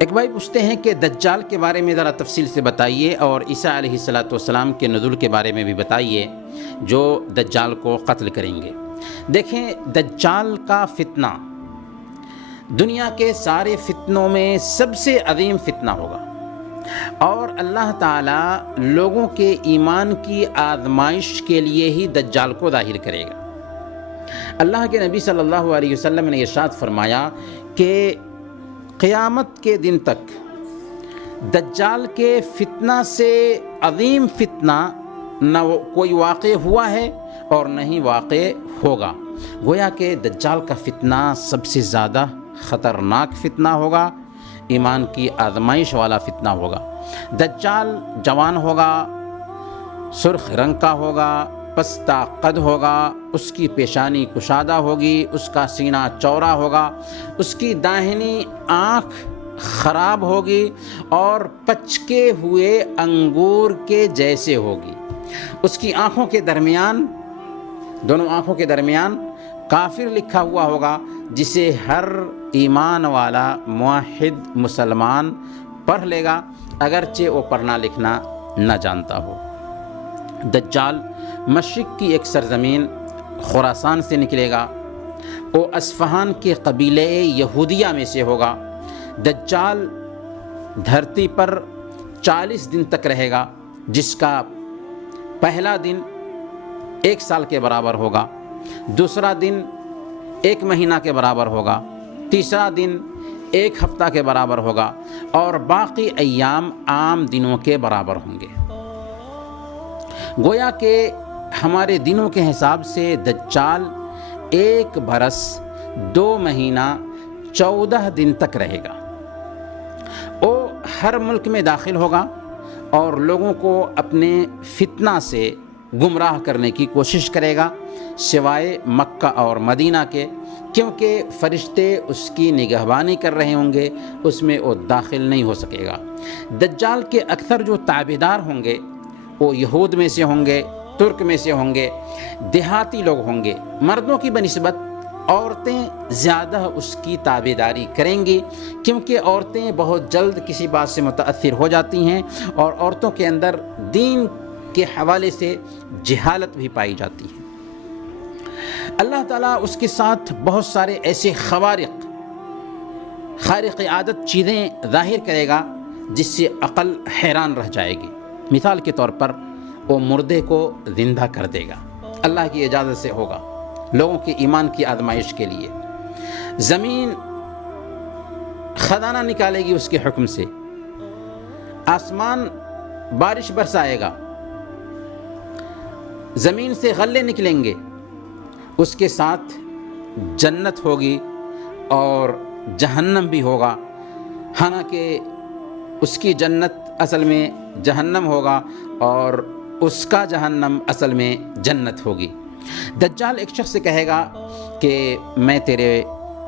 ایک بھائی پوچھتے ہیں کہ دجال کے بارے میں ذرا تفصیل سے بتائیے، اور عیسیٰ علیہ السلام کے نزول کے بارے میں بھی بتائیے جو دجال کو قتل کریں گے۔ دیکھیں، دجال کا فتنہ دنیا کے سارے فتنوں میں سب سے عظیم فتنہ ہوگا، اور اللہ تعالیٰ لوگوں کے ایمان کی آزمائش کے لیے ہی دجال کو ظاہر کرے گا۔ اللہ کے نبی صلی اللہ علیہ وسلم نے ارشاد فرمایا کہ قیامت کے دن تک دجال کے فتنہ سے عظیم فتنہ نہ کوئی واقع ہوا ہے اور نہ ہی واقع ہوگا۔ گویا کہ دجال کا فتنہ سب سے زیادہ خطرناک فتنہ ہوگا، ایمان کی آزمائش والا فتنہ ہوگا۔ دجال جوان ہوگا، سرخ رنگ کا ہوگا، پستہ قد ہوگا، اس کی پیشانی کشادہ ہوگی، اس کا سینہ چوڑا ہوگا، اس کی داہنی آنکھ خراب ہوگی اور پچکے ہوئے انگور کے جیسے ہوگی۔ اس کی آنکھوں کے درمیان، دونوں آنکھوں کے درمیان کافر لکھا ہوا ہوگا، جسے ہر ایمان والا موحد مسلمان پڑھ لے گا اگرچہ وہ پڑھنا لکھنا نہ جانتا ہو۔ دجال مشرق کی ایک سرزمین خراسان سے نکلے گا، وہ اصفہان کے قبیلے یہودیہ میں سے ہوگا۔ دجال دھرتی پر 40 دن تک رہے گا، جس کا پہلا دن 1 سال کے برابر ہوگا، دوسرا دن 1 مہینہ کے برابر ہوگا، تیسرا دن 1 ہفتہ کے برابر ہوگا، اور باقی ایام عام دنوں کے برابر ہوں گے۔ گویا کہ ہمارے دنوں کے حساب سے دجال 1 برس 2 مہینہ 14 دن تک رہے گا۔ وہ ہر ملک میں داخل ہوگا اور لوگوں کو اپنے فتنہ سے گمراہ کرنے کی کوشش کرے گا، سوائے مکہ اور مدینہ کے، کیونکہ فرشتے اس کی نگہبانی کر رہے ہوں گے، اس میں وہ داخل نہیں ہو سکے گا۔ دجال کے اکثر جو تابعدار ہوں گے وہ یہود میں سے ہوں گے، ترک میں سے ہوں گے، دیہاتی لوگ ہوں گے۔ مردوں کی بنسبت عورتیں زیادہ اس کی تابعداری کریں گی، کیونکہ عورتیں بہت جلد کسی بات سے متاثر ہو جاتی ہیں، اور عورتوں کے اندر دین کے حوالے سے جہالت بھی پائی جاتی ہے۔ اللہ تعالیٰ اس کے ساتھ بہت سارے ایسے خارق عادت چیزیں ظاہر کرے گا جس سے عقل حیران رہ جائے گی۔ مثال کے طور پر وہ مردے کو زندہ کر دے گا، اللہ کی اجازت سے ہوگا، لوگوں کے ایمان کی آزمائش کے لیے۔ زمین خزانہ نکالے گی اس کے حکم سے، آسمان بارش برسائے گا، زمین سے غلے نکلیں گے، اس کے ساتھ جنت ہوگی اور جہنم بھی ہوگا، حالانکہ اس کی جنت اصل میں جہنم ہوگا اور اس کا جہنم اصل میں جنت ہوگی۔ دجال ایک شخص سے کہے گا کہ میں تیرے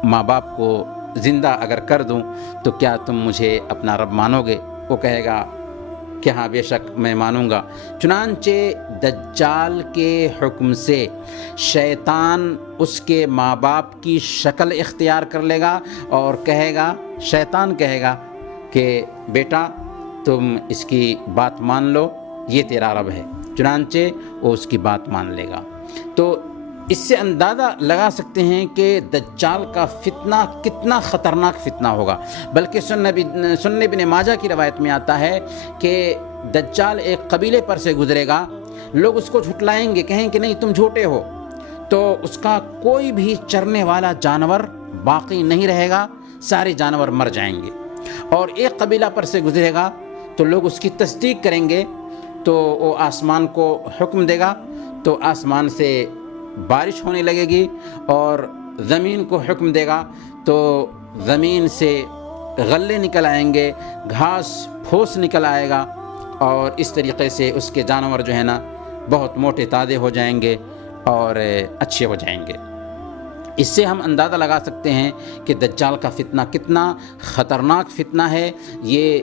ماں باپ کو زندہ اگر کر دوں تو کیا تم مجھے اپنا رب مانو گے؟ وہ کہے گا کہ ہاں بے شک میں مانوں گا۔ چنانچہ دجال کے حکم سے شیطان اس کے ماں باپ کی شکل اختیار کر لے گا اور کہے گا، شیطان کہے گا کہ بیٹا تم اس کی بات مان لو، یہ تیرا رب ہے۔ چنانچہ وہ اس کی بات مان لے گا۔ تو اس سے اندازہ لگا سکتے ہیں کہ دجال کا فتنہ کتنا خطرناک فتنہ ہوگا۔ بلکہ سنن ابن ماجہ کی روایت میں آتا ہے کہ دجال ایک قبیلے پر سے گزرے گا، لوگ اس کو جھٹلائیں گے، کہیں کہ نہیں تم جھوٹے ہو، تو اس کا کوئی بھی چرنے والا جانور باقی نہیں رہے گا، سارے جانور مر جائیں گے۔ اور ایک قبیلہ پر سے گزرے گا تو لوگ اس کی تصدیق کریں گے، تو وہ آسمان کو حکم دے گا تو آسمان سے بارش ہونے لگے گی، اور زمین کو حکم دے گا تو زمین سے غلے نکل آئیں گے، گھاس پھوس نکل آئے گا، اور اس طریقے سے اس کے جانور جو ہے نا بہت موٹے تازے ہو جائیں گے اور اچھے ہو جائیں گے۔ اس سے ہم اندازہ لگا سکتے ہیں کہ دجال کا فتنہ کتنا خطرناک فتنہ ہے۔ یہ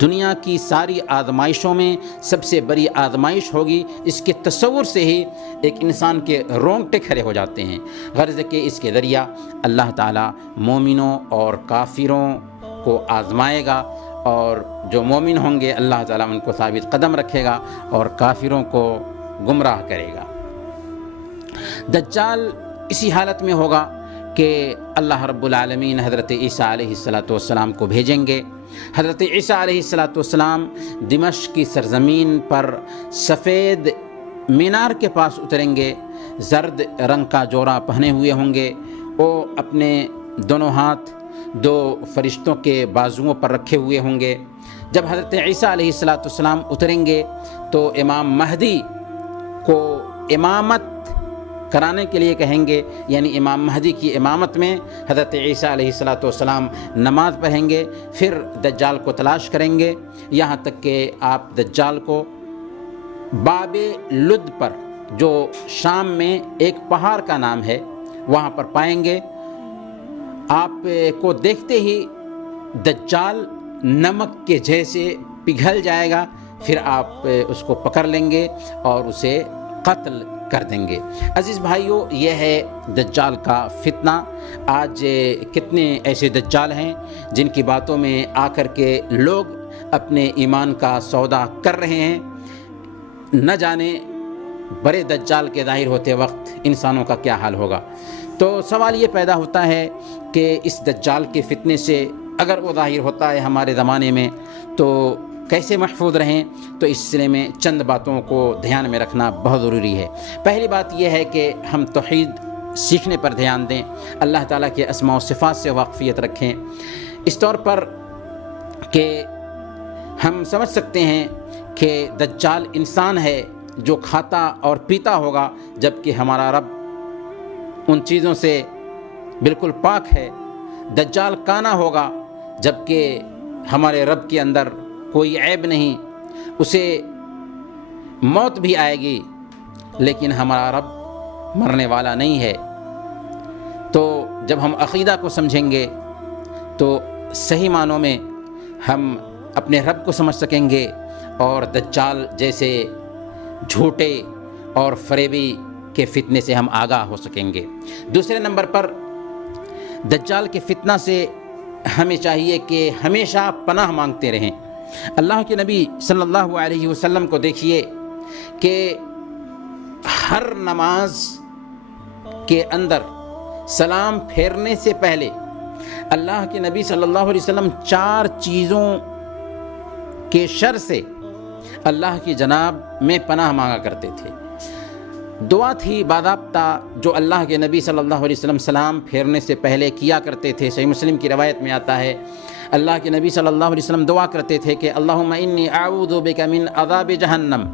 دنیا کی ساری آزمائشوں میں سب سے بڑی آزمائش ہوگی۔ اس کے تصور سے ہی ایک انسان کے رونگٹے کھڑے ہو جاتے ہیں، غرض کہ اس کے ذریعہ اللہ تعالیٰ مومنوں اور کافروں کو آزمائے گا، اور جو مومن ہوں گے اللہ تعالیٰ ان کو ثابت قدم رکھے گا اور کافروں کو گمراہ کرے گا۔ دجال اسی حالت میں ہوگا کہ اللہ رب العالمین حضرت عیسیٰ علیہ السلام کو بھیجیں گے۔ حضرت عیسیٰ علیہ السلام دمشق کی سرزمین پر سفید مینار کے پاس اتریں گے، زرد رنگ کا جورا پہنے ہوئے ہوں گے، وہ اپنے دونوں ہاتھ دو فرشتوں کے بازوؤں پر رکھے ہوئے ہوں گے۔ جب حضرت عیسیٰ علیہ السلام اتریں گے تو امام مہدی کو امامت کرانے کے لیے کہیں گے، یعنی امام مہدی کی امامت میں حضرت عیسیٰ علیہ السلام نماز پڑھیں گے، پھر دجال کو تلاش کریں گے، یہاں تک کہ آپ دجال کو باب لد پر، جو شام میں ایک پہاڑ کا نام ہے، وہاں پر پائیں گے۔ آپ کو دیکھتے ہی دجال نمک کے جیسے پگھل جائے گا، پھر آپ اس کو پکڑ لیں گے اور اسے قتل کر دیں گے۔ عزیز بھائیوں، یہ ہے دجال کا فتنہ۔ آج کتنے ایسے دجال ہیں جن کی باتوں میں آ کر کے لوگ اپنے ایمان کا سودا کر رہے ہیں۔ نہ جانے بڑے دجال کے ظاہر ہوتے وقت انسانوں کا کیا حال ہوگا۔ تو سوال یہ پیدا ہوتا ہے کہ اس دجال کے فتنے سے اگر وہ ظاہر ہوتا ہے ہمارے زمانے میں تو کیسے محفوظ رہیں؟ تو اس سلسلے میں چند باتوں کو دھیان میں رکھنا بہت ضروری ہے۔ پہلی بات یہ ہے کہ ہم توحید سیکھنے پر دھیان دیں، اللہ تعالیٰ کے اسماء و صفات سے واقفیت رکھیں، اس طور پر کہ ہم سمجھ سکتے ہیں کہ دجال انسان ہے جو کھاتا اور پیتا ہوگا، جبکہ ہمارا رب ان چیزوں سے بالکل پاک ہے۔ دجال کانا ہوگا، جبکہ ہمارے رب کے اندر کوئی عیب نہیں، اسے موت بھی آئے گی لیکن ہمارا رب مرنے والا نہیں ہے۔ تو جب ہم عقیدہ کو سمجھیں گے تو صحیح معنوں میں ہم اپنے رب کو سمجھ سکیں گے اور دجال جیسے جھوٹے اور فریبی کے فتنے سے ہم آگاہ ہو سکیں گے۔ دوسرے نمبر پر دجال کے فتنہ سے ہمیں چاہیے کہ ہمیشہ پناہ مانگتے رہیں۔ اللہ کے نبی صلی اللہ علیہ وسلم کو دیکھیے کہ ہر نماز کے اندر سلام پھیرنے سے پہلے اللہ کے نبی صلی اللہ علیہ وسلم 4 چیزوں کے شر سے اللہ کی جناب میں پناہ مانگا کرتے تھے۔ دعا تھی باضابطہ جو اللہ کے نبی صلی اللہ علیہ وسلم سلام پھیرنے سے پہلے کیا کرتے تھے۔ صحیح مسلم کی روایت میں آتا ہے اللہ کے نبی صلی اللہ علیہ وسلم دعا کرتے تھے کہ اللہم انی اعوذ بک من عذاب جہنم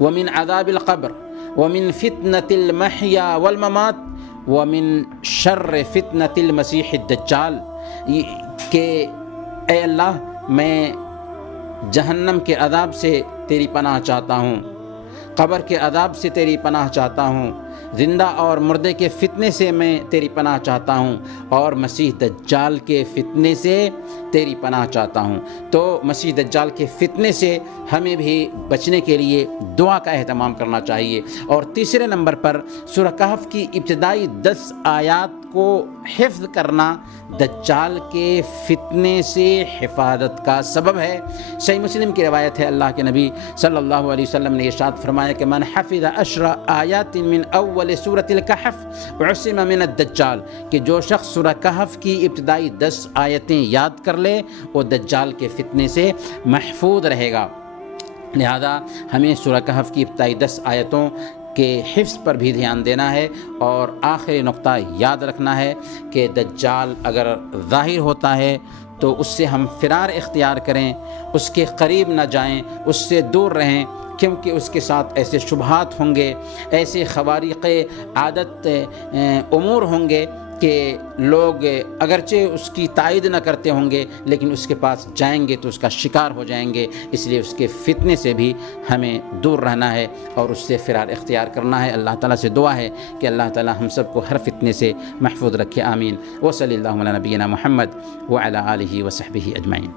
ومن عذاب القبر ومن فتنة المحیا والممات ومن شر فتنة المسیح الدجال، کہ اے اللہ میں جہنم کے عذاب سے تیری پناہ چاہتا ہوں، قبر کے عذاب سے تیری پناہ چاہتا ہوں، زندہ اور مردے کے فتنے سے میں تیری پناہ چاہتا ہوں، اور مسیح دجال کے فتنے سے تیری پناہ چاہتا ہوں۔ تو مسیح دجال کے فتنے سے ہمیں بھی بچنے کے لیے دعا کا اہتمام کرنا چاہیے۔ اور تیسرے نمبر پر سورہ کہف کی ابتدائی 10 آیات کو حفظ کرنا دجال کے فتنے سے حفاظت کا سبب ہے۔ صحیح مسلم کی روایت ہے اللہ کے نبی صلی اللہ علیہ وسلم نے ارشاد فرمایا کہ من حفظ 10 آیات من اول سورۃ الکہف عصم من الدجال، کہ جو شخص سورہ کہف کی ابتدائی 10 آیتیں یاد کر لے وہ دجال کے فتنے سے محفوظ رہے گا۔ لہذا ہمیں سورہ کہف کی ابتدائی 10 آیتوں کے حفظ پر بھی دھیان دینا ہے، اور آخری نقطہ یاد رکھنا ہے کہ دجال اگر ظاہر ہوتا ہے تو اس سے ہم فرار اختیار کریں، اس کے قریب نہ جائیں، اس سے دور رہیں، کیونکہ اس کے ساتھ ایسے شبہات ہوں گے، ایسے خوارق عادت امور ہوں گے کہ لوگ اگرچہ اس کی تائید نہ کرتے ہوں گے لیکن اس کے پاس جائیں گے تو اس کا شکار ہو جائیں گے۔ اس لیے اس کے فتنے سے بھی ہمیں دور رہنا ہے اور اس سے فرار اختیار کرنا ہے۔ اللہ تعالیٰ سے دعا ہے کہ اللہ تعالیٰ ہم سب کو ہر فتنے سے محفوظ رکھے، آمین۔ وصلی اللہ علی نبینا محمد وعلی آلہ وصحبہ اجمعین۔